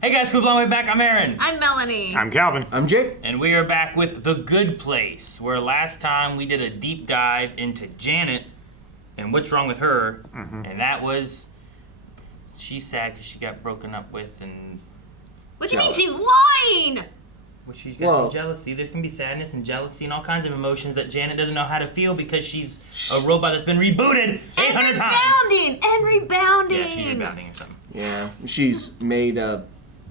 Hey guys, cool blowing way back. I'm Aaron. I'm Melanie. I'm Calvin. I'm Jake. And we are back with The Good Place, where last time we did a deep dive into Janet and what's wrong with her. And that was, she's sad because she got broken up with and... What do you mean she's lying? Well, she's got some jealousy. There can be sadness and jealousy and all kinds of emotions that Janet doesn't know how to feel because she's a robot that's been rebooted 800 times. And rebounding. Yeah, she's rebounding or something. Yeah, she's made a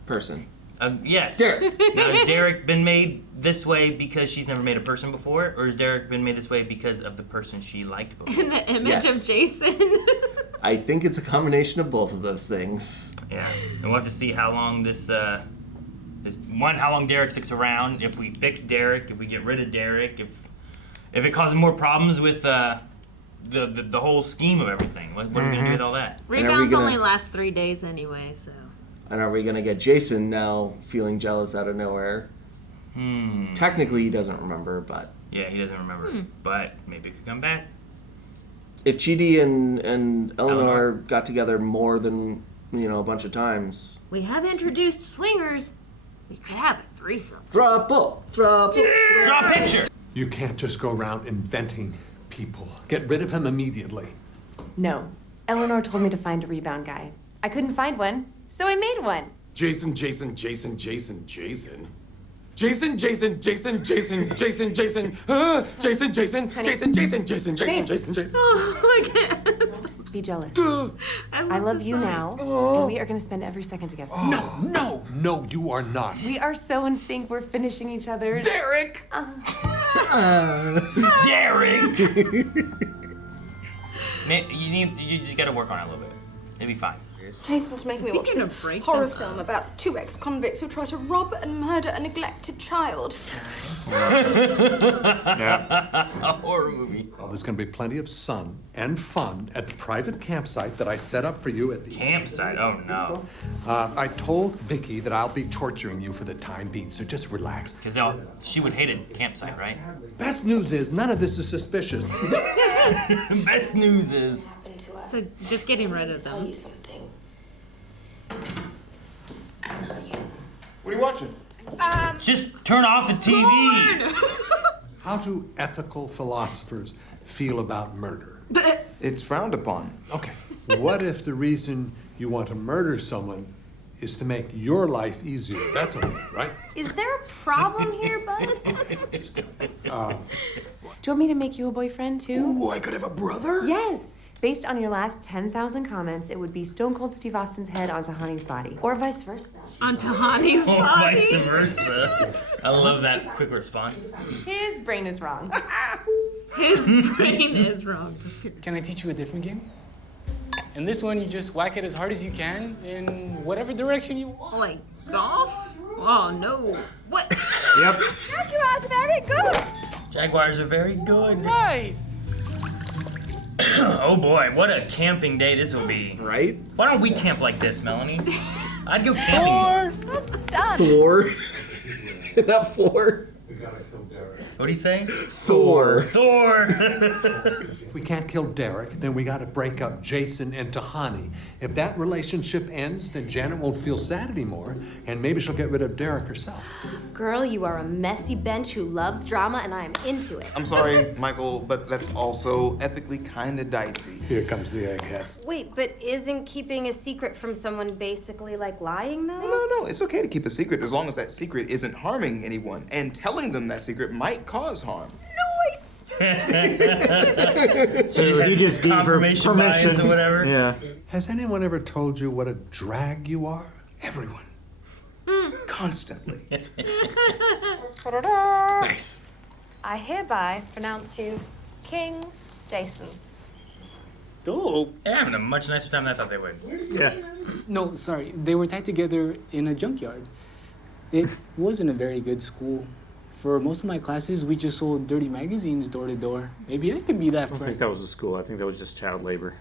person. Yes. Derek. Now, has Derek been made this way because she's never made a person before, or has Derek been made this way because of the person she liked before? In the image of Jason. I think it's a combination of both of those things. Yeah, and we'll have to see how long how long Derek sticks around. If we fix Derek, if we get rid of Derek, if it causes more problems with the whole scheme of everything. What are we gonna do with all that? Rebounds only last 3 days anyway, so. And are we gonna get Jason now feeling jealous out of nowhere? Technically, he doesn't remember, but Yeah, he doesn't remember, but maybe it could come back. if Chidi and Eleanor got together more than a bunch of times, We have introduced swingers. We could have a threesome. throuple. Draw a picture. You can't just go around inventing people. Get rid of him immediately. No. Eleanor told me to find a rebound guy. I couldn't find one, so I made one. Jason. Jason. Jason. Jason. Jason. Jason. Jason. Jason. Jason. Jason. Jason. Jason. Jason. Jason. Oh, I can't. Be jealous. I love you now, and we are going to spend every second together. No, you are not. We are so in sync, we're finishing each other. Derek. Derek. You just gotta work on it a little bit. It'll be fine. Jason's making me watch this horror film about two ex-convicts who try to rob and murder a neglected child. Yeah. A horror movie. Well, there's going to be plenty of sun and fun at the private campsite that I set up for you at the Campsite? Oh no. I told Vicky that I'll be torturing you for the time being, so just relax. Because she would hate a campsite, right? Best news is none of this is suspicious. Best news is... So just getting rid of them. What are you watching? Just turn off the TV. How do ethical philosophers feel about murder? It's frowned upon. Okay. What if the reason you want to murder someone is to make your life easier? That's okay, right? Is there a problem here, bud? Do you want me to make you a boyfriend, too? Ooh, I could have a brother? Yes. Based on your last 10,000 comments, it would be Stone Cold Steve Austin's head on Tahani's body. Or vice versa. On Tahani's Or body. vice versa. I love that quick response. His brain is wrong. His brain is wrong. Can I teach you a different game? In this one, you just whack it as hard as you can in whatever direction you want. Like golf? Oh no. What? Yep. Jaguars are very good. Jaguars are very good. Nice! Oh boy, what a camping day this will be. right? Why don't we camp like this, Melanie? I'd go camping. Done. Thor. Not four. What'd he say? Thor. Thor! If we can't kill Derek, then we got to break up Jason and Tahani. If that relationship ends, then Janet won't feel sad anymore, and maybe she'll get rid of Derek herself. Girl, you are a messy bench who loves drama, and I am into it. I'm sorry, Michael, but that's also ethically kind of dicey. Here comes the egghead. Wait, but isn't keeping a secret from someone basically like lying, though? No, it's okay to keep a secret as long as that secret isn't harming anyone. And telling them that secret might cause harm. So You just gave her confirmation bias permission. or whatever? Yeah. Has anyone ever told you what a drag you are? Everyone. Constantly. Nice. I hereby pronounce you King Jason. Dope. They're having a much nicer time than I thought they would. Yeah. No, sorry. They were tied together in a junkyard. It wasn't a very good school. For most of my classes, we just sold dirty magazines door to door. Maybe I could be that I don't think that was a school. I think that was just child labor.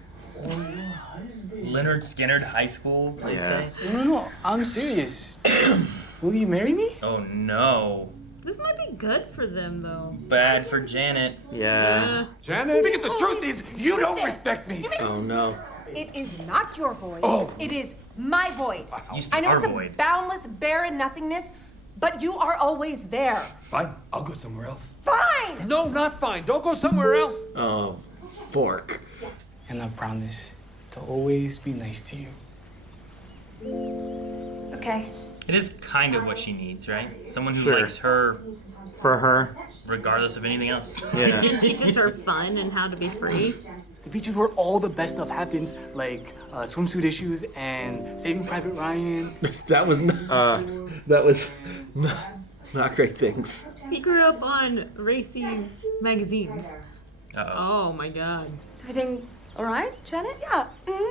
Leonard Skinner High School, they say? No, I'm serious. Will you marry me? Oh no. This might be good for them though. Bad for Janet. Yeah. Janet? Because the truth is, you don't respect me. Oh no. It is not your voice. Oh. It is My void. Used to be I know our it's a void. boundless, barren nothingness, but you are always there. Fine, I'll go somewhere else. Fine! No, not fine. Don't go somewhere else. Oh, fork. And I promise to always be nice to you. Okay. It is kind of what she needs, right? Someone who Sure. likes her For her. regardless of anything else. Yeah. It teaches her fun and how to be free. The beach is where all the best stuff happens, like swimsuit issues and Saving Private Ryan. That was not great things. He grew up on racy magazines. Uh-oh. Oh my god. Is everything all right, Janet? Yeah.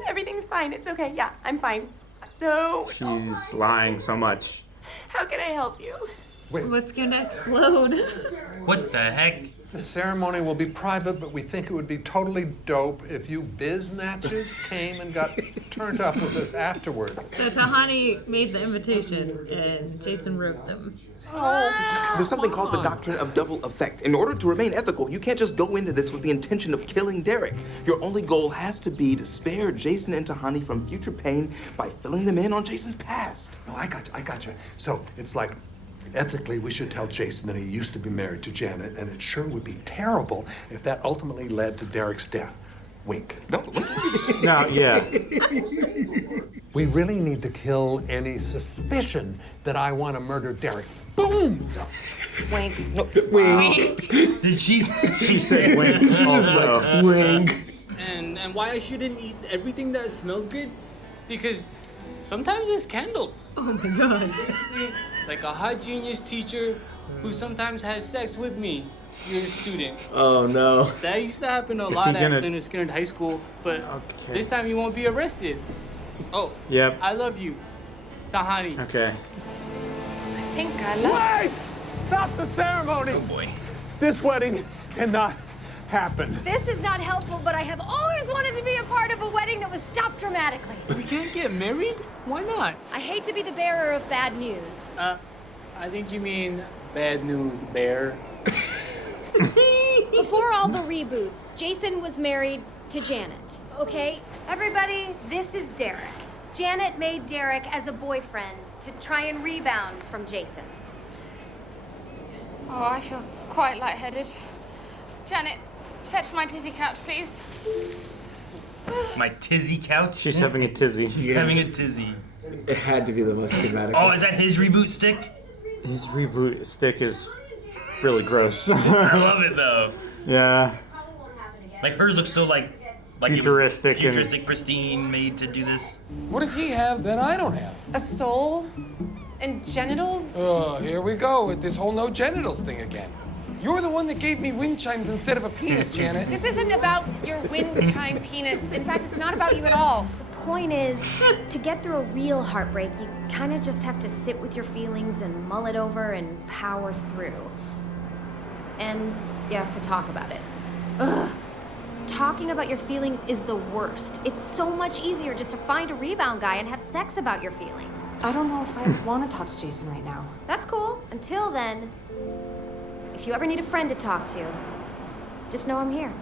Everything's fine. It's okay. Yeah, I'm fine. So, She's lying so much. how can I help you? What's gonna explode? What the heck? The ceremony will be private, but we think it would be totally dope if you biznatches came and got turned up with us afterward. So Tahani made the invitations and Jason wrote them. There's something called the doctrine of double effect. In order to remain ethical, you can't just go into this with the intention of killing Derek. Your only goal has to be to spare Jason and Tahani from future pain by filling them in on Jason's past. No, I got you. So it's like, ethically, we should tell Jason that he used to be married to Janet, and it sure would be terrible if that ultimately led to Derek's death. Wink. No, No, yeah. We really need to kill any suspicion that I want to murder Derek. Boom! Wink. Wink. Did she said wink also. Wink. And why I shouldn't eat everything that smells good? Because sometimes it's candles. Oh my god. Basically, like a hot genius teacher who sometimes has sex with me, your student. Oh no. That used to happen a Is lot he gonna- at Leonard Skinner High School, but Okay. this time you won't be arrested. Oh, Yep. I love you, Tahani. Okay. I think I love Wait! Stop the ceremony! Oh boy. This wedding cannot happen. This is not helpful, but I have always wanted to be a part of a wedding that was stopped dramatically. We can't get married? Why not? I hate to be the bearer of bad news. I think you mean bad news, bear. Before all the reboots, Jason was married to Janet. Okay? Everybody, this is Derek. Janet made Derek as a boyfriend to try and rebound from Jason. Oh, I feel quite lightheaded. Janet, fetch my tizzy couch, please. My tizzy couch? She's having a tizzy. She's having a tizzy. It had to be the most dramatic. Oh, is that his reboot stick? His reboot stick is really gross. I love it though. Yeah. Like hers looks so like Futuristic and- futuristic, pristine, made to do this. What does he have that I don't have? A soul? And genitals? Oh, here we go with this whole no genitals thing again. You're the one that gave me wind chimes instead of a penis, Janet. This isn't about your wind chime penis. In fact, it's not about you at all. The point is, to get through a real heartbreak, you kind of just have to sit with your feelings and mull it over and power through. And you have to talk about it. Ugh. Talking about your feelings is the worst. It's so much easier just to find a rebound guy and have sex about your feelings. I don't know if I want to talk to Jason right now. That's cool. Until then, if you ever need a friend to talk to, just know I'm here.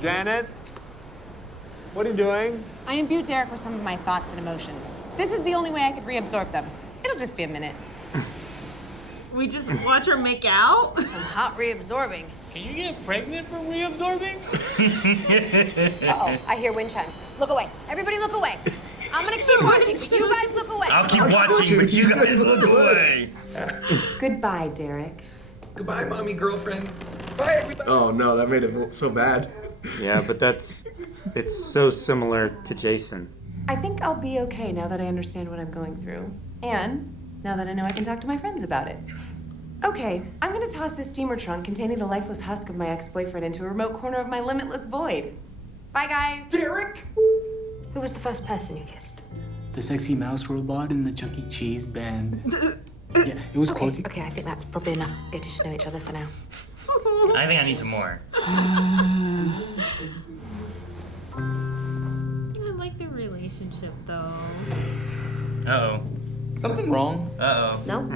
Janet? What are you doing? I imbue Derek with some of my thoughts and emotions. This is the only way I could reabsorb them. It'll just be a minute. We just watch her make out? Some hot reabsorbing. Can you get pregnant from reabsorbing? Uh-oh, I hear wind chimes. Look away. Everybody look away. I'm gonna keep watching, but you guys look away. I'll keep watching, but you guys look away. Goodbye, Derek. Goodbye, mommy girlfriend. Bye, everybody. Oh no, that made it so bad. Yeah, but it's so similar to Jason. I think I'll be okay now that I understand what I'm going through. And now that I know I can talk to my friends about it. Okay, I'm gonna toss this steamer trunk containing the lifeless husk of my ex-boyfriend into a remote corner of my limitless void. Bye, guys. Derek? Who was the first person you kissed? The sexy mouse robot in the Chuck E. Cheese band. Yeah, it was close. Okay, I think that's probably enough. Getting to know each other for now. I think I need some more. I like their relationship though. Uh-oh. Something wrong? Uh-oh. No?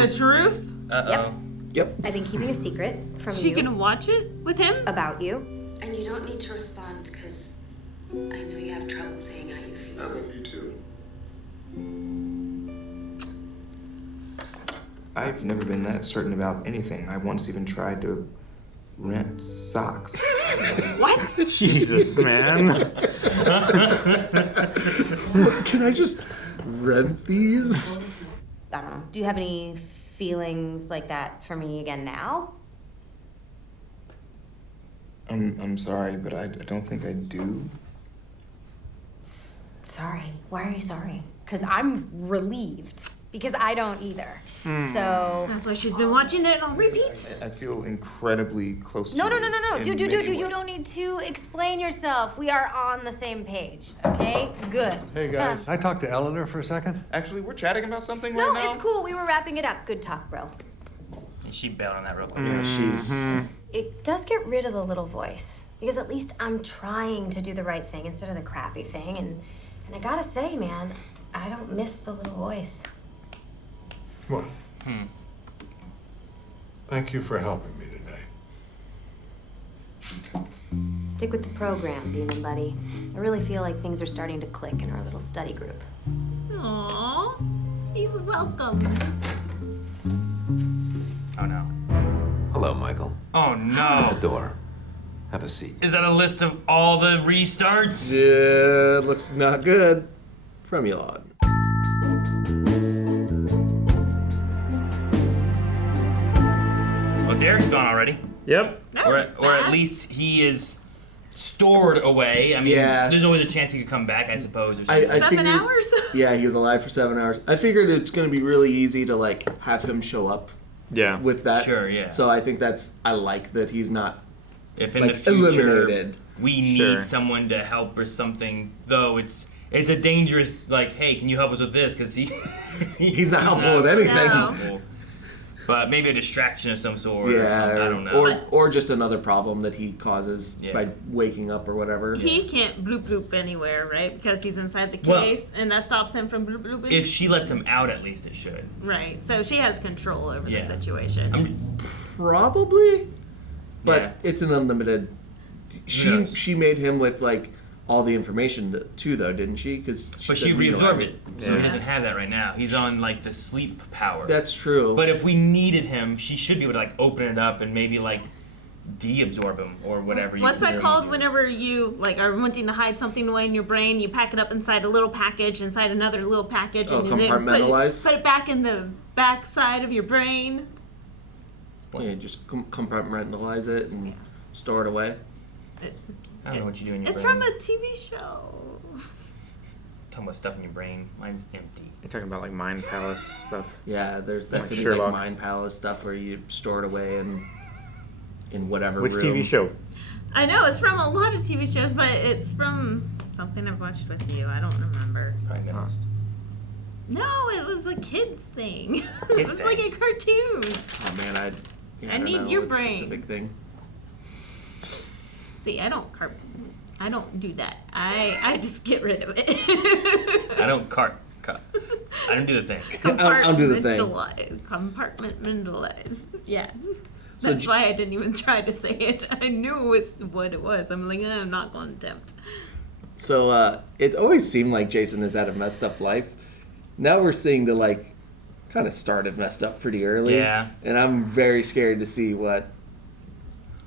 The truth? Uh-oh. Yep. I've been keeping a secret from She you can watch it with him? about you. And you don't don't need to respond because I know you have trouble saying how you feel. I love you too. I've never been that certain about anything. I once even tried to rent socks. What? Jesus, man. Can I just rent these? I don't know. Do you have any feelings like that for me again now? I'm sorry, but I don't think I do. Sorry. Why are you sorry? Because I'm relieved. Because I don't either. So That's why she's been watching it on repeat. I feel incredibly close to no. you. Dude, in many you ways. don't need to explain yourself. We are on the same page. Okay? Good. Hey, guys. Can I talk to Eleanor for a second? Actually, we're chatting about something No, right now. it's cool. We were wrapping it up. Good talk, bro. And she bailed on that real quick. Yeah, she's. It does get rid of the little voice. Because at least I'm trying to do the right thing instead of the crappy thing. And I gotta say, man, I don't miss the little voice. Well, thank you for helping me today. Stick with the program, Demon Buddy. I really feel like things are starting to click in our little study group. Aww. He's welcome. Oh no. Hello, Michael. Oh no. Door. Have a seat. Is that a list of all the restarts? Yeah, looks not good. From you lot. Well, Derek's gone already. Yep. Or at least he is stored away. I mean, Yeah. there's always a chance he could come back, I suppose. Or I something. 7 figured- hours? Yeah, he was alive for 7 hours. I figured it's gonna be really easy to like have him show up Yeah. with that. Sure, yeah. So I think I like that he's not If in like the future eliminated. we need Sure. someone to help or something, though it's a dangerous, like, hey, can you help us with this? Because He's not helpful with anything. No. helpful. But maybe a distraction of some sort or Yeah, something, I don't know. or just another problem that he causes Yeah. by waking up or whatever. He can't bloop bloop anywhere, right? Because he's inside the Well- case, and that stops him from bloop blooping. If she lets him out, at least it should. Right. So she has control over Yeah. the situation. Probably, but Yeah. it's an unlimited. knows? She made him with like all the information too, though, didn't she? Because But she reabsorbed it. So he Yeah. doesn't have that right now. He's on, like, the sleep power. That's true. But if we needed him, she should be able to, like, open it up and maybe, like, de-absorb him or whatever. What's that you're called doing. whenever you like are wanting to hide something away in your brain? You pack it up inside a little package, inside another little package, Oh, and you then compartmentalize? put it back in the back side of your brain. Yeah, just compartmentalize it and store it away. I don't know what you do in your It's brain. from a TV show. Talking about stuff in your brain. Mine's empty. You're talking about like Mind Palace stuff. Yeah, there's that Like could be Sherlock. like Mind Palace stuff where you store it away in whatever Which room. TV show? I know it's from a lot of TV shows, but it's from something I've watched with you. I don't remember. Probably missed. No, it was a kids thing. It Kid was thing. like a cartoon. Oh man, I I don't need know your what brain. specific thing. See, I don't do that. I just get rid of it. I don't I don't do the thing. I'll do the thing. Compartmentalize. Yeah. So That's why I didn't even try to say it. I knew it was what it was. I'm like, I'm not going to attempt. So it always seemed like Jason has had a messed up life. Now we're seeing the like kind of started messed up pretty early. Yeah. And I'm very scared to see what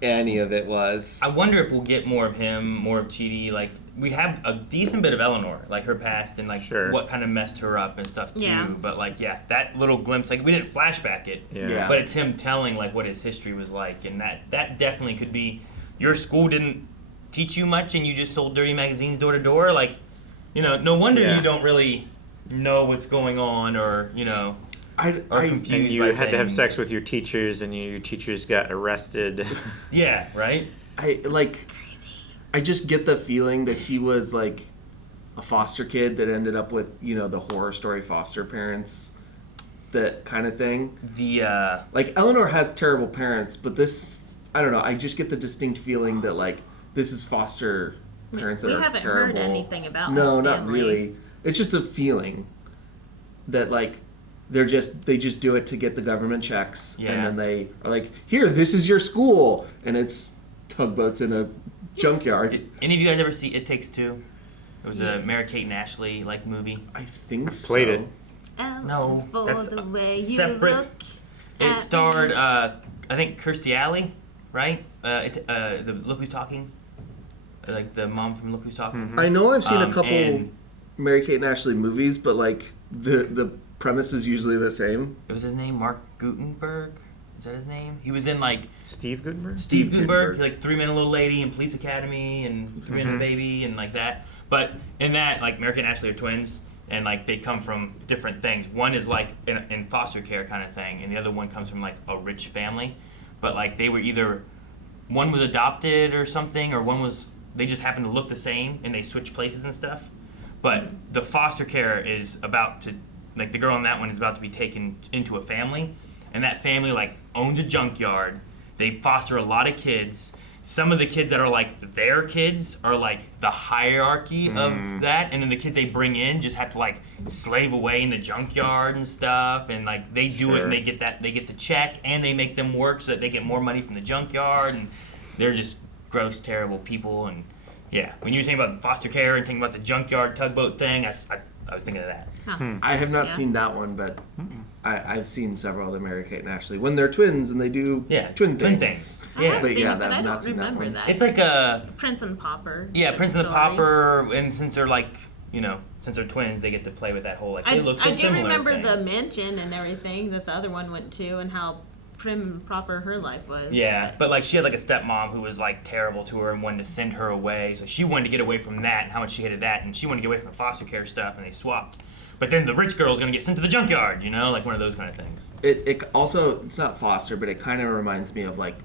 any of it was. I wonder if we'll get more of him, more of Chidi. Like, we have a decent bit of Eleanor, like her past and like Sure. what kind of messed her up and stuff too. Yeah. But like, yeah, that little glimpse, like we didn't flashback it, Yeah. but it's him telling like what his history was like, and that definitely could be. Your school didn't teach you much, and you just sold dirty magazines door to door. Like, no wonder Yeah. you don't really know what's going on, or are confused. And you by had to have things. sex with your teachers, and your teachers got arrested. Yeah, right. I just get the feeling that he was like a foster kid that ended up with, the horror story foster parents, that kind of thing. Like Eleanor had terrible parents, but this, I don't know, I just get the distinct feeling that like this is foster parents We that are haven't terrible. heard anything about No, his not family. really. It's just a feeling that like they just do it to get the government checks, Yeah. and then they are like, here, this is your school, and it's tugboats in a junkyard. Any of you guys ever see It Takes Two? It was a Mary-Kate and Ashley like movie. I think so. Played it. No, for that's the way you separate. look It at starred, me. I think, Kirstie Alley, right? The Look Who's Talking, like the mom from Look Who's Talking. I know I've seen a couple and Mary-Kate and Ashley movies, but like the premise is usually the same. What was his name? Mark Gutenberg? Is that his name? He was in like Steve Gutenberg. Steve Gutenberg, like 3 Men and a Little Lady and Police Academy and 3 Men and a Baby and like that. But in that, like Mary-Kate and Ashley are twins. And like they come from different things. One is like in foster care kind of thing, and the other one comes from like a rich family. But like they were either one was adopted or something, or one was they just happened to look the same and they switched places and stuff. But the foster care is about to like the girl in that one is about to be taken into a family, and that family like owns a junkyard. They foster a lot of kids. Some of the kids that are like their kids are like the hierarchy of that, and then the kids they bring in just have to like slave away in the junkyard and stuff, and like they do it and they get the check and they make them work so that they get more money from the junkyard, and they're just gross, terrible people. And yeah, when you were thinking about foster care and thinking about the junkyard tugboat thing, I was thinking of that. I have not seen that one, but I've seen several of the Mary-Kate and Ashley when they're twins and they do twin things. I have but seen yeah, it, but I I've don't not seen that remember one. that. It's like a Prince and Pauper. Prince and the story. Pauper, and since they're like since they're twins, they get to play with that whole like they look so I do similar. remember thing. the mansion and everything that the other one went to, and how prim and proper her life was. Yeah, but like she had like a stepmom who was like terrible to her and wanted to send her away. So she wanted to get away from that and how much she hated that, and she wanted to get away from the foster care stuff, and they swapped. But then the rich girl's gonna get sent to the junkyard, like one of those kind of things. It also, it's not foster, but it kind of reminds me of like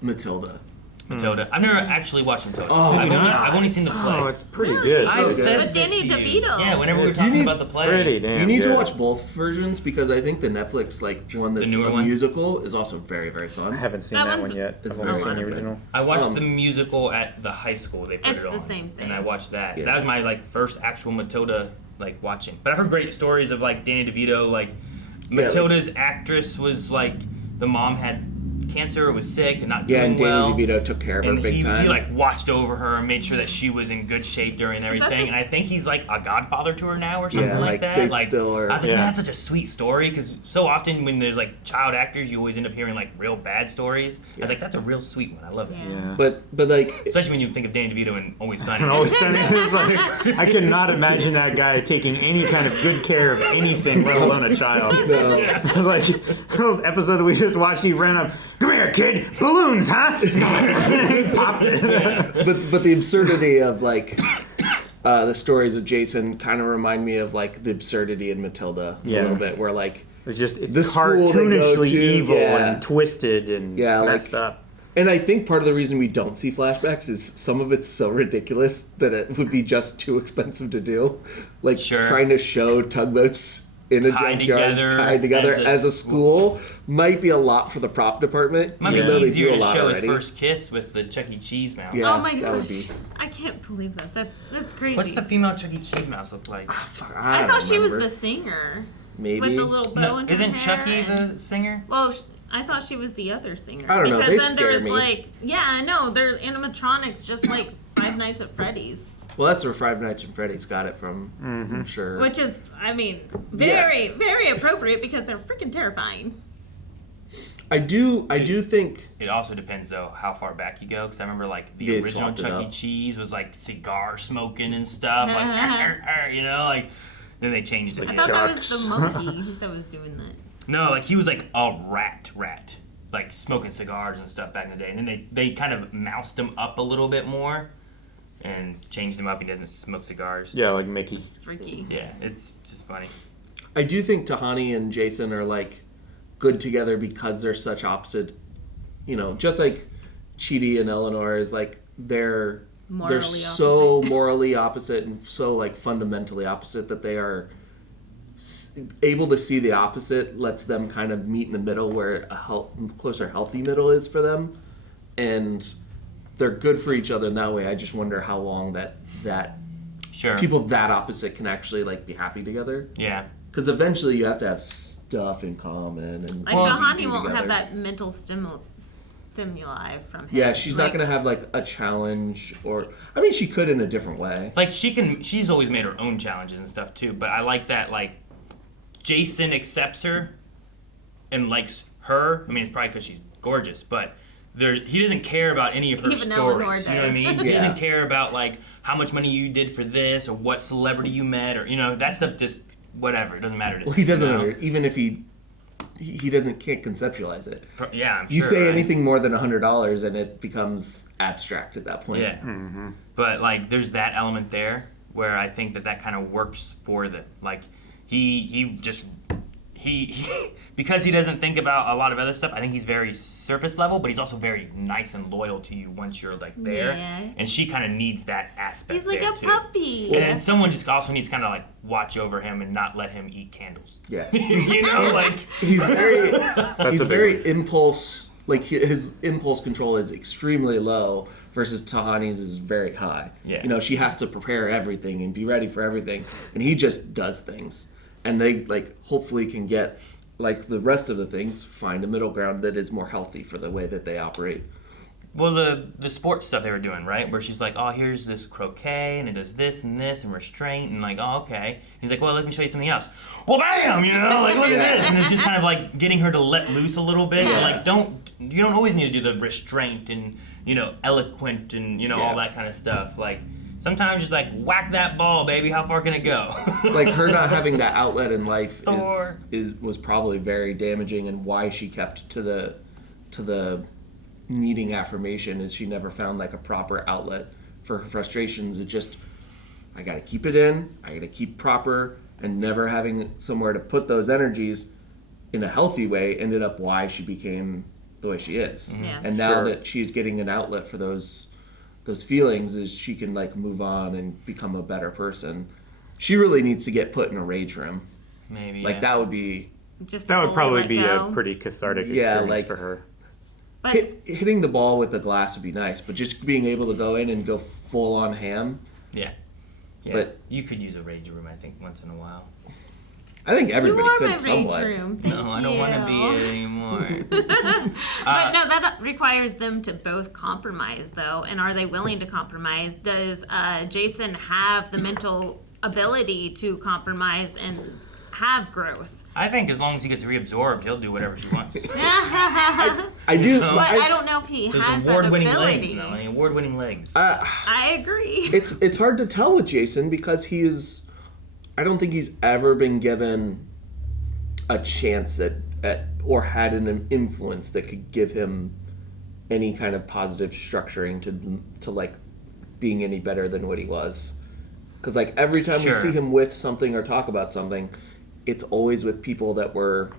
Matilda. Matilda. I've never actually watched Matilda. Oh, I've only seen the play. Oh, it's pretty good. I've said But this Danny to you. DeVito. Yeah, whenever we were talking about the play. Pretty damn You need to good. watch both versions because I think the Netflix one that's newer a one? musical is also very, very fun. I haven't seen That that one's- one yet. It's I've only very seen the fun. original. I watched the musical at the high school. They put It's it on. the same thing. And I watched that. Yeah. That was my first actual Matilda watching. But I've heard great stories of Danny DeVito. Matilda's actress was the mom had cancer or was sick and not doing Yeah, and Danny well. DeVito took care of her And big time. he watched over her and made sure that she was in good shape during everything. And I think he's a godfather to her now or something Yeah, like that. they still are. I was like, man, that's such a sweet story because so often when there's child actors, you always end up hearing real bad stories. I was like, that's a real sweet one. I love it. Yeah. But Especially when you think of Danny DeVito and Always Sunny. And Always Sunny is I could not imagine that guy taking any kind of good care of anything, let alone a child. No. The episode that we just watched, he ran up, "Come here, kid, balloons, huh?" He popped it. But the absurdity of the stories of Jason kind of remind me of the absurdity in Matilda a Yeah. little bit, where It's just the school they go cartoonishly to, evil yeah. and twisted and messed up. And I think part of the reason we don't see flashbacks is some of it's so ridiculous that it would be just too expensive to do. Trying to show tugboats in a junkyard tied together as a school might be a lot for the prop department. Might be even though they easier do a to lot show already. his first kiss with the Chuck E. Cheese mouse. Yeah, Oh my that would gosh. be. I can't believe that. That's crazy. What's the female Chuck E. Cheese mouse look like? I thought she was remember. the singer. Maybe. With the little bow in her Isn't hair Chucky and- the singer? Well, I thought she was the other singer. I don't know, Because they then there scare was me. yeah, I know. They're animatronics just like Five Nights at Freddy's. Well, that's where Five Nights at Freddy's got it from, I'm sure. Which is, very, very appropriate because they're freaking terrifying. I do think It also depends though how far back you go, because I remember the They original swapped it Chuck E. up. Cheese was cigar smoking and stuff, then they changed it. I thought that was the monkey that was doing that. No, he was a rat, smoking cigars and stuff back in the day, and then they kind of moused him up a little bit more, and changed him up. He doesn't smoke cigars. Yeah, like Mickey. Freaky. Yeah, it's just funny. I do think Tahani and Jason are good together because they're such opposite. Just like Chidi and Eleanor is they're Morally so morally opposite and so fundamentally opposite that they are able to see the opposite lets them kind of meet in the middle where a closer healthy middle is for them, and they're good for each other in that way. I just wonder how long that Sure. people that opposite can actually be happy together. Yeah. Because eventually you have to have stuff in common and Tahani won't have that mental stimulus. stimuli from him. Yeah, she's not gonna have like a challenge, or I mean, she could in a different way. Like she's always made her own challenges and stuff too. But I like that like Jason accepts her and likes her. I mean, it's probably because she's gorgeous, but he doesn't care about any of her Even stories. Eleanor You know what I mean? does. He Yeah. doesn't care about like how much money you did for this or what celebrity you met or that stuff. Just whatever. It doesn't matter to Well, he doesn't. you know? Even if he can't conceptualize it. Yeah, I'm You sure, say right? anything more than $100 and it becomes abstract at that point. Yeah. But like, there's that element there where I think that kind of works for the like he because he doesn't think about a lot of other stuff. I think he's very surface level, but he's also very nice and loyal to you once you're like there. Yeah. And she kind of needs that aspect. He's like there, a too. puppy. And then someone just also needs to kind of like watch over him and not let him eat candles. Yeah. He's very impulse. Like his impulse control is extremely low versus Tahani's is very high. Yeah. She has to prepare everything and be ready for everything, and he just does things. And they like hopefully can get like the rest of the things, find a middle ground that is more healthy for the way that they operate. Well, the sports stuff they were doing, right? Where she's like, oh, here's this croquet, and it does this and this, and restraint, and like, oh, okay. He's like, well, let me show you something else. Well, bam, like, look at this. And it's just kind of like getting her to let loose a little bit. Yeah. Like, you don't always need to do the restraint and, eloquent and, all that kind of stuff. Like, sometimes just like, whack that ball, baby. How far can it go? Like her not having that outlet in life Thor. was probably very damaging, and why she kept to the needing affirmation is she never found like a proper outlet for her frustrations. It just, I gotta keep it in, I gotta keep proper, and never having somewhere to put those energies in a healthy way ended up why she became the way she is. Yeah. And now Sure. that she's getting an outlet for those feelings, is she can like move on and become a better person. She really needs to get put in a rage room. Maybe. Like yeah. that would be Just That would fully probably let be go. a pretty cathartic Yeah, experience like- for her. But hitting the ball with the glass would be nice, but just being able to go in and go full on ham. Yeah. Yeah. But- you could use a rage room, I think, once in a while. I think you everybody are could my rage somewhat. room. Thank No, I don't want to be you. it anymore. But no, that requires them to both compromise, though. And are they willing to compromise? Does Jason have the mental ability to compromise and have growth? I think as long as he gets reabsorbed, he'll do whatever she wants. I do. But But I don't know if he There's has that award-winning ability. legs, Melanie. Award-winning legs. I agree. It's hard to tell with Jason because I don't think he's ever been given a chance at or had an influence that could give him any kind of positive structuring to like being any better than what he was. Because like every time we Sure. see him with something or talk about something, it's always with people that were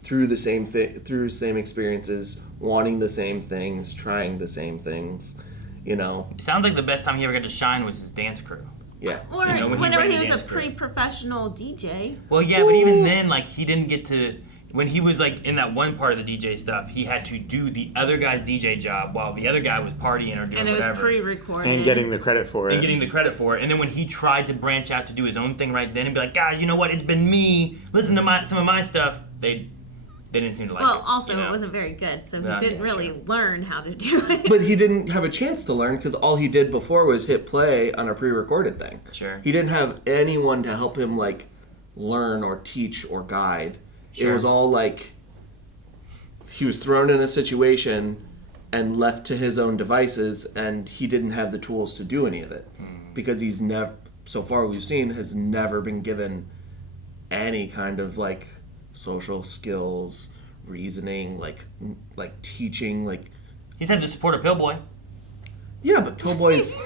through the same thing, through the same experiences, wanting the same things, trying the same things. It sounds like the best time he ever got to shine was his dance crew. Yeah. Or when he whenever ran he the was a dance crew. pre-professional DJ. Well, yeah, but even then, like, he didn't get to... When he was, like, in that one part of the DJ stuff, he had to do the other guy's DJ job while the other guy was partying or doing And it was whatever. pre-recorded. And getting the credit for it. And getting the credit for it. And then when he tried to branch out to do his own thing right then and be like, guys, you know what? It's been me. Listen to some of my stuff. They didn't seem to like it. Well, also, you know? it wasn't very good, so he Yeah, didn't yeah, really sure. learn how to do it. But he didn't have a chance to learn because all he did before was hit play on a pre-recorded thing. Sure. He didn't have anyone to help him like learn or teach or guide. Sure. It was all like he was thrown in a situation and left to his own devices, and he didn't have the tools to do any of it because he's never, so far we've seen, has never been given any kind of like social skills, reasoning, like teaching, like. He's had the support of Pillboy. Yeah, but Pillboy's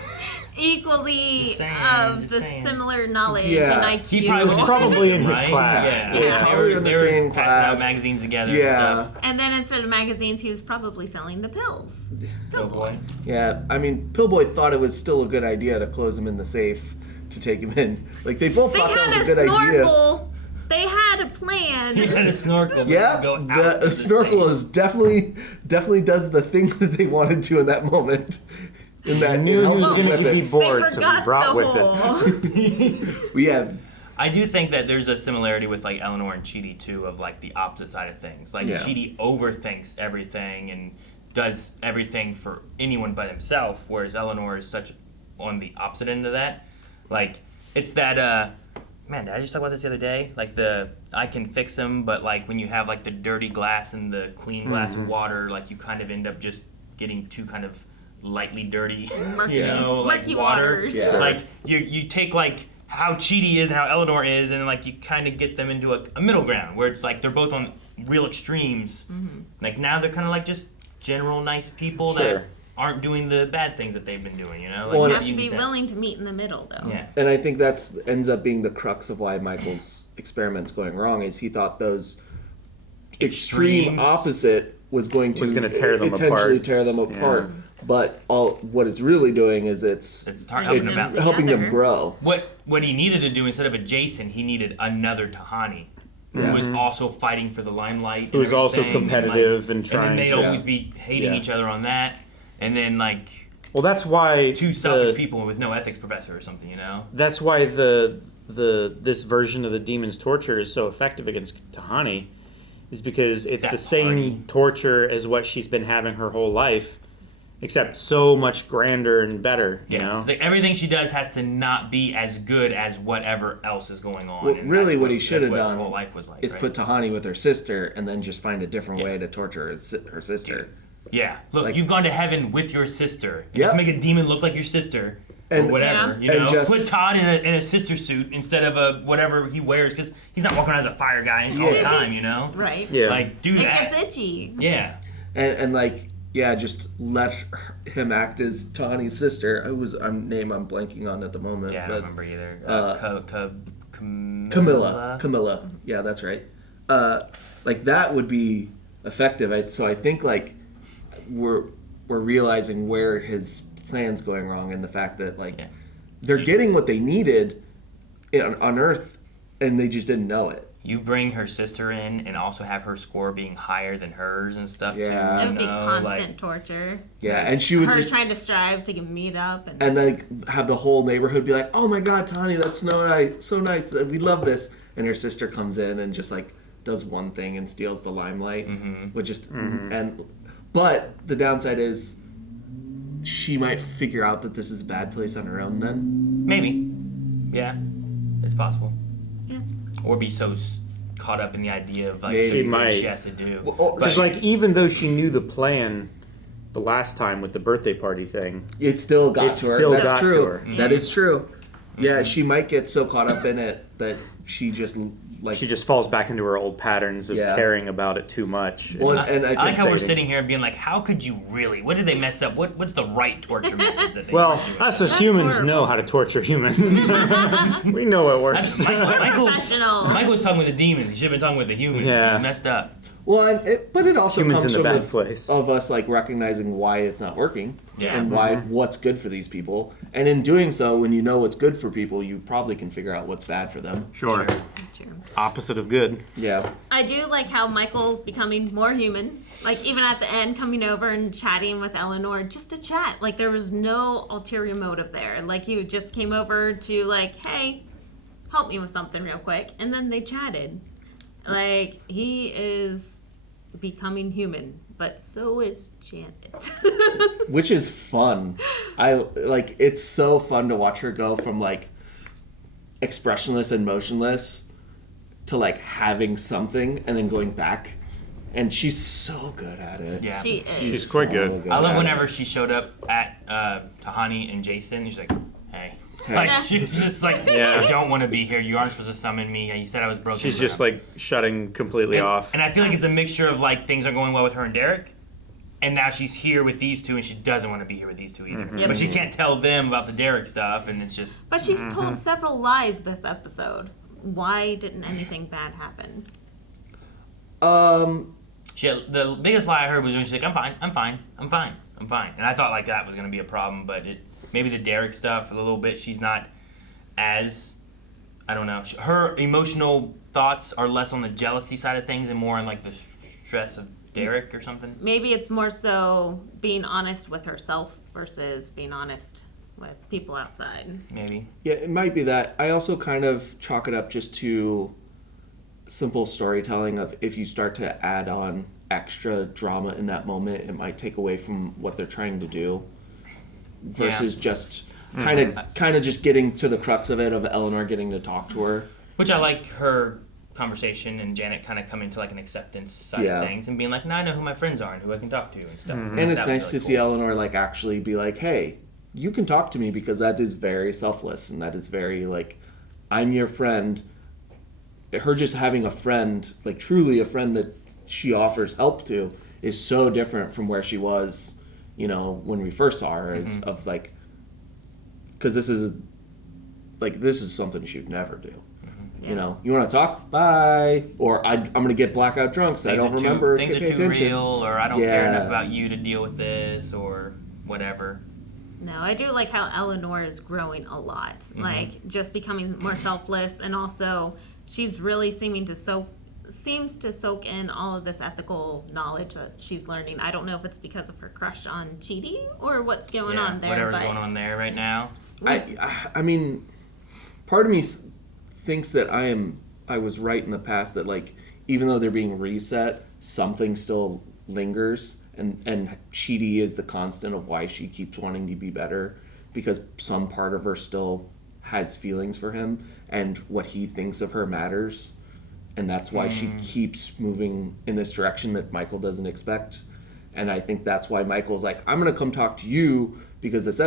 equally Just saying, of just the saying. similar knowledge Yeah. and IQ. He probably was Probably in his right? class. Yeah, Yeah, probably in the they were same passing class. out magazines together. And Yeah. stuff. And then instead of magazines, he was probably selling the pills. Pillboy. Yeah, I mean, Pillboy thought it was still a good idea to close him in the safe to take him in. Like they both They thought that was had a good idea. snorkel. They had a plan. He had a snorkel. but Yeah, go out to the snorkel safe. is definitely does the thing that they wanted to in that moment. In that Knew he was helpful going to be weapons. bored, They so he forgot brought the with hole. it. Yeah, I do think that there's a similarity with like Eleanor and Chidi too, of like the opposite side of things. Like Yeah. Chidi overthinks everything and does everything for anyone but himself, whereas Eleanor is such on the opposite end of that. Like, it's that, man, did I just talk about this the other day? Like, I can fix them, but, like, when you have, like, the dirty glass and the clean glass of water, like, you kind of end up just getting too kind of lightly dirty, Murky, like murky water. waters. Yeah. Like, you take, like, how Chidi is and how Eleanor is, and, like, you kind of get them into a middle ground, where it's, like, they're both on real extremes. Like, now they're kind of, like, just general nice people that aren't doing the bad things that they've been doing, you know? Like, You have to be willing to meet in the middle, though. Yeah. And I think that's ends up being the crux of why Michael's experiment's going wrong, is he thought those extreme Extremes. opposite was going to tear them potentially apart. tear them apart. But what it's really doing is it's helping them out. helping them grow. What he needed to do, instead of a Jason, he needed another Tahani. Yeah. Who was also fighting for the limelight. Who was also everything, competitive and And trying then they'd to- always be hating each other on that. And then, like, Well, that's why two selfish people with no ethics professor or something, you know? That's why this version of the demon's torture is so effective against Tahani, is because it's the same torture as what she's been having her whole life, except so much grander and better. You know, It's like everything she does has to not be as good as whatever else is going on. Well, and really, that's what he should have that's done her whole life was like, is right? put Tahani with her sister, and then just find a different way to torture her sister. Yeah, look, Like- you've gone to heaven with your sister. Yep. Just make a demon look like your sister, And- or whatever. You and know, just- put Todd in a sister suit instead of a whatever he wears, because he's not walking around as a fire guy all the time. You know, Right. Yeah. Like, do It that. gets itchy. Yeah. And like, yeah, just let him act as Tahani's sister. I'm blanking on at the moment. Yeah, I but, don't remember either. Camilla. Yeah, that's right. Like, that would be effective. So I think, like, we're realizing where his plan's going wrong, and the fact that, like, they're getting what they needed on Earth, and they just didn't know it. You bring her sister in and also have her score being higher than hers and stuff Yeah. too. It would be you know, constant like, torture. Yeah, and she would her just trying to strive to meet up. and like have the whole neighborhood be like, "Oh my God, Tahani, that's so nice. We love this." And her sister comes in and just like does one thing and steals the limelight, which just but the downside is she might figure out that this is a bad place on her own. Then maybe, yeah, it's possible. Yeah. Or be so caught up in the idea of like She everything might. she has to do. Because like even though she knew the plan the last time with the birthday party thing, it still got it to her. still That's got true. to her. That is true. Yeah, she might get so caught up in it that she just like she just falls back into her old patterns of Yeah. caring about it too much. Well, and I think like how we're saving. sitting here being like, how could you really? What did they mess up? What's the right torture methods that they Well, were doing? us as humans know how to torture humans. We know it works. Michael Professionals. was talking with the demons. He should have been talking with the humans. Yeah. He messed up. Well, but it also Humans comes in the from bad place. of us like recognizing why it's not working Yeah. and why what's good for these people. And in doing so, when you know what's good for people, you probably can figure out what's bad for them. Sure. Opposite of good. Yeah. I do like how Michael's becoming more human. Like, even at the end, coming over and chatting with Eleanor, just to chat. Like, there was no ulterior motive there. Like, he just came over to, like, hey, help me with something real quick. And then they chatted. Like, he is becoming human, but so is Janet. Which is fun. It's so fun to watch her go from like expressionless and motionless to like having something and then going back. And she's so good at it. Yeah. She is. She's quite good. I love at whenever it. she showed up at Tahani and Jason. She's like, hey. Hey. Like, she's just like, Yeah. I don't want to be here. You aren't supposed to summon me. You said I was broken. She's just like shutting completely off. And I feel like it's a mixture of like things are going well with her and Derek, and now she's here with these two, and she doesn't want to be here with these two either. Yep. But she can't tell them about the Derek stuff, and it's just. But she's told several lies this episode. Why didn't anything bad happen? The biggest lie I heard was when she's like, I'm fine. And I thought like that was going to be a problem, but maybe the Derek stuff, a little bit, she's not as, I don't know. Her emotional thoughts are less on the jealousy side of things and more on like the stress of Derek or something. Maybe it's more so being honest with herself versus being honest with people outside. Maybe. Yeah, it might be that. I also kind of chalk it up just to simple storytelling of if you start to add on extra drama in that moment, it might take away from what they're trying to do versus just kind of just getting to the crux of it, of Eleanor getting to talk to her. Which I like her conversation and Janet kind of coming to like an acceptance side of things and being like, no, I know who my friends are and who I can talk to and stuff. And it's nice to see Eleanor like actually be like, hey, you can talk to me, because that is very selfless and that is very like, I'm your friend. Her just having a friend, like truly a friend that she offers help to, is so different from where she was, you know, when we first saw her, of like, because this is something she would never do. You know, you want to talk? Bye. Or I'm going to get blackout drunk, so I don't remember. Things are too real, or I don't care enough about you to deal with this, or whatever. No, I do like how Eleanor is growing a lot. Like, just becoming more selfless, and also she's really seems to soak in all of this ethical knowledge that she's learning. I don't know if it's because of her crush on Chidi or what's going on there. Whatever's going on there right now. I mean, part of me thinks that I was right in the past, that like, even though they're being reset, something still lingers, and Chidi is the constant of why she keeps wanting to be better, because some part of her still has feelings for him, and what he thinks of her matters, and that's why she keeps moving in this direction that Michael doesn't expect. And I think that's why Michael's like, I'm gonna come talk to you because this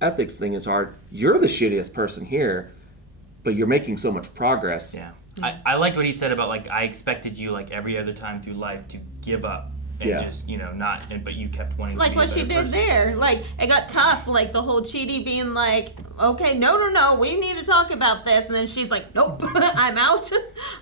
ethics thing is hard. You're the shittiest person here, but you're making so much progress. Yeah. I liked what he said about, like, I expected you, like, every other time through life to give up and just, you know, not, but you kept wanting to be what she did there. Like, it got tough. Like, the whole Chidi being like, okay, no, we need to talk about this. And then she's like, nope, I'm out.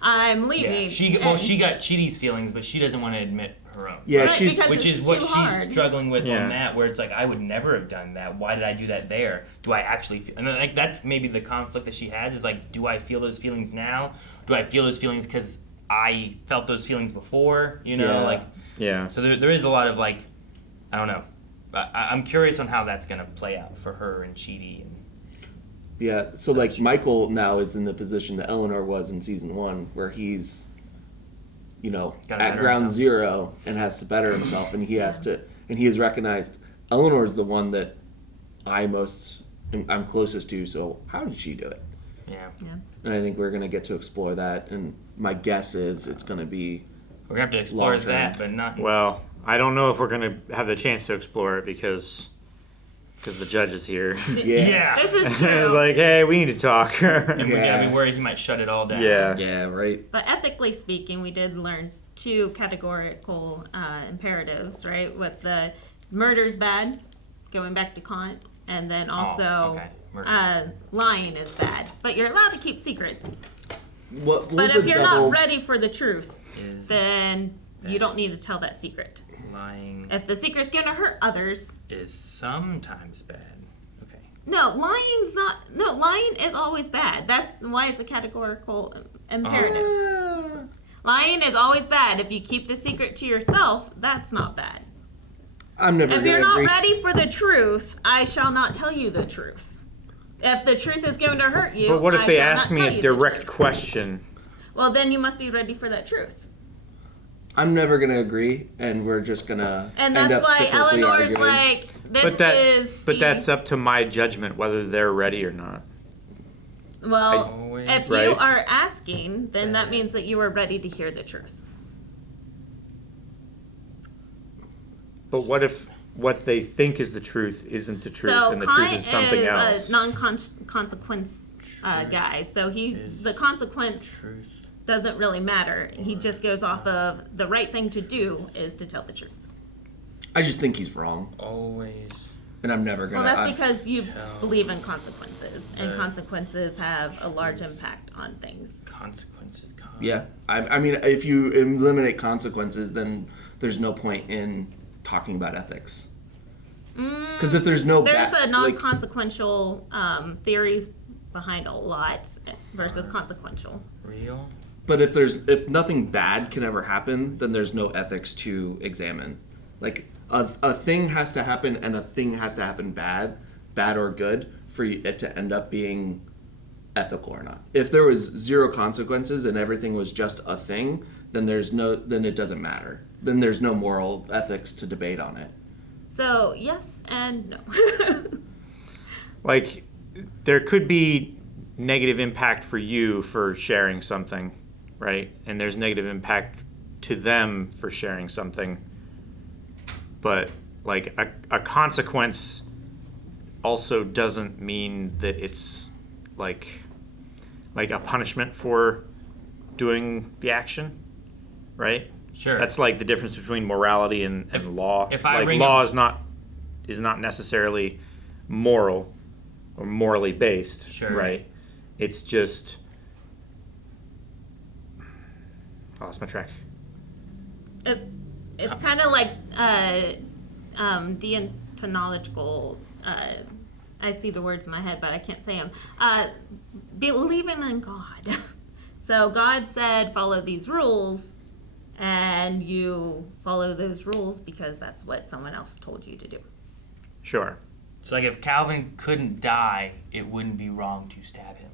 I'm leaving. Yeah. She got Chidi's feelings, but she doesn't want to admit her own. Yeah, which is what she's struggling with on that, where it's like, I would never have done that. Why did I do that there? Do I actually feel, and like that's maybe the conflict that she has, is like, do I feel those feelings now? Do I feel those feelings because I felt those feelings before? You know, So there is a lot of, like, I don't know. I'm curious on how that's going to play out for her and Chidi. Yeah, so like Michael now is in the position that Eleanor was in season 1, where he's, you know, at ground zero and has to better himself, and he has recognized Eleanor's the one that I'm closest to, so how did she do it? Yeah. And I think we're going to get to explore that, and my guess is it's going to be we're going to have to explore that, but not... Well, I don't know if we're going to have the chance to explore it because the judge is here. Yeah. This is true. It's like, hey, we need to talk. And we gotta be worried he might shut it all down. Yeah, right. But ethically speaking, we did learn 2 categorical imperatives, right? With the murder's bad, going back to Kant, and then also lying is bad. But you're allowed to keep secrets. But if you're not ready for the truth, then you don't need to tell that secret. Lying. If the secret's gonna hurt others, is sometimes bad. Okay. No, lying's not. No, lying is always bad. That's why it's a categorical imperative. Lying is always bad. If you keep the secret to yourself, that's not bad. I'm never. If you're not ready for the truth, I shall not tell you the truth. If the truth is going to hurt you, but what if they ask me a direct question? Well, then you must be ready for that truth. I'm never going to agree, and we're just going to end up cyclically arguing. And that's why Eleanor's like, but that's up to my judgment whether they're ready or not. Well, if you are asking, then that means that you are ready to hear the truth. But what if what they think is the truth isn't the truth, and the truth is something else? So Kant is a non-consequence guy, so the consequence doesn't really matter. He just goes off of the right thing to do is to tell the truth. I just think he's wrong. Always. And I'm never gonna. Well, that's because you believe in consequences, and consequences have a large impact on things. Consequences. Yeah, I mean, if you eliminate consequences, then there's no point in talking about ethics. Because if there's no, there's a non-consequential theories behind a lot versus consequential. Real. But if nothing bad can ever happen, then there's no ethics to examine. Like a thing has to happen, and a thing has to happen bad or good, for it to end up being ethical or not. If there was zero consequences and everything was just a thing, then then it doesn't matter. Then there's no moral ethics to debate on it. So yes and no. Like, there could be negative impact for you for sharing something, right? And there's negative impact to them for sharing something. But like a consequence also doesn't mean that it's like a punishment for doing the action, right? Sure. That's like the difference between morality and law. If I like bring law up- is not necessarily moral or morally based, Sure. right? It's just I lost my track. It's kind of like deontological. I see the words in my head, but I can't say them. Believing in God. So God said, follow these rules, and you follow those rules because that's what someone else told you to do. Sure. So like if Calvin couldn't die, it wouldn't be wrong to stab him.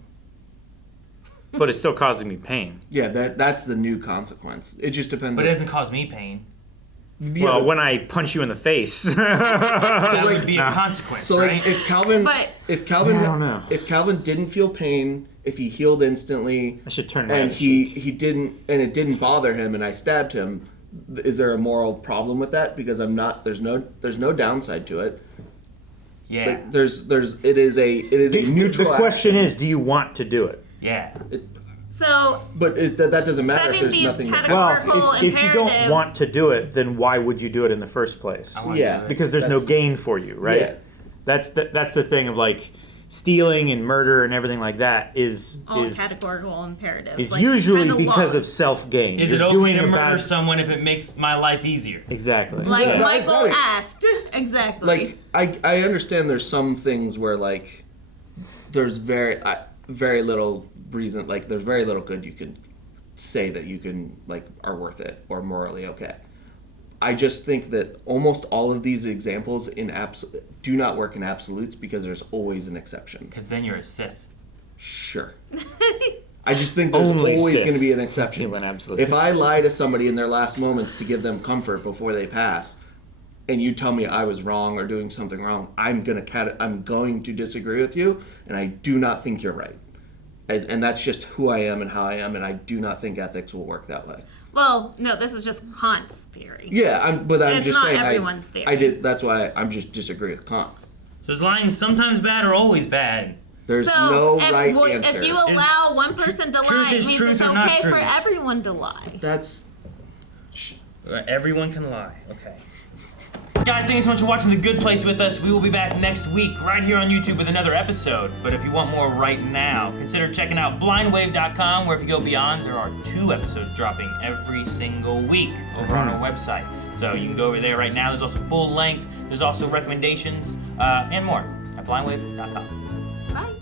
But it's still causing me pain. Yeah, that's the new consequence. It just depends. But it doesn't cause me pain. Yeah, well, when I punch you in the face. So that would be a consequence, So right? like if Calvin I don't know. if Calvin didn't feel pain, if he healed instantly, I should turn and red. he didn't, and it didn't bother him, and I stabbed him, is there a moral problem with that? Because I'm not. There's no downside to it. Yeah. Like, it is a neutral. The question is, do you want to do it? Yeah. So, but that doesn't matter if setting there's these nothing. categorical If you don't imperatives- want to do it, then why would you do it in the first place? Yeah, because there's no gain for you, right? Yeah. That's the thing of like stealing and murder and everything like that is all categorical imperatives. is like, usually kinda because law. of self gain. Is it okay to murder someone if it makes my life easier? Exactly. Like Yeah, Michael asked. Exactly. Like I understand there's some things where like there's very little reason, like there's very little good you can say that you can like are worth it or morally okay. I just think that almost all of these examples do not work in absolutes because there's always an exception. Because then you're a Sith. Sure. I just think there's Only always Sith going to be an exception. in absolutes. If I lie to somebody in their last moments to give them comfort before they pass, and you tell me I was wrong or doing something wrong, I'm going to disagree with you, and I do not think you're right. And that's just who I am and how I am, and I do not think ethics will work that way. well, no, this is just Kant's theory. Yeah, I'm It's just not saying everyone's theory. I did. That's why I'm just disagree with Kant. So is lying sometimes bad or always bad? There's So no if, right well, answer. if you allow one person to truth lie, it is means truth it's or not okay for truth. everyone to lie. That's Everyone can lie. Okay. Guys, thank you so much for watching The Good Place with us. We will be back next week right here on YouTube with another episode. But if you want more right now, consider checking out blindwave.com, where if you go beyond, there are 2 episodes dropping every single week over on our website. So you can go over there right now. There's also full length. There's also recommendations and more at blindwave.com. Bye.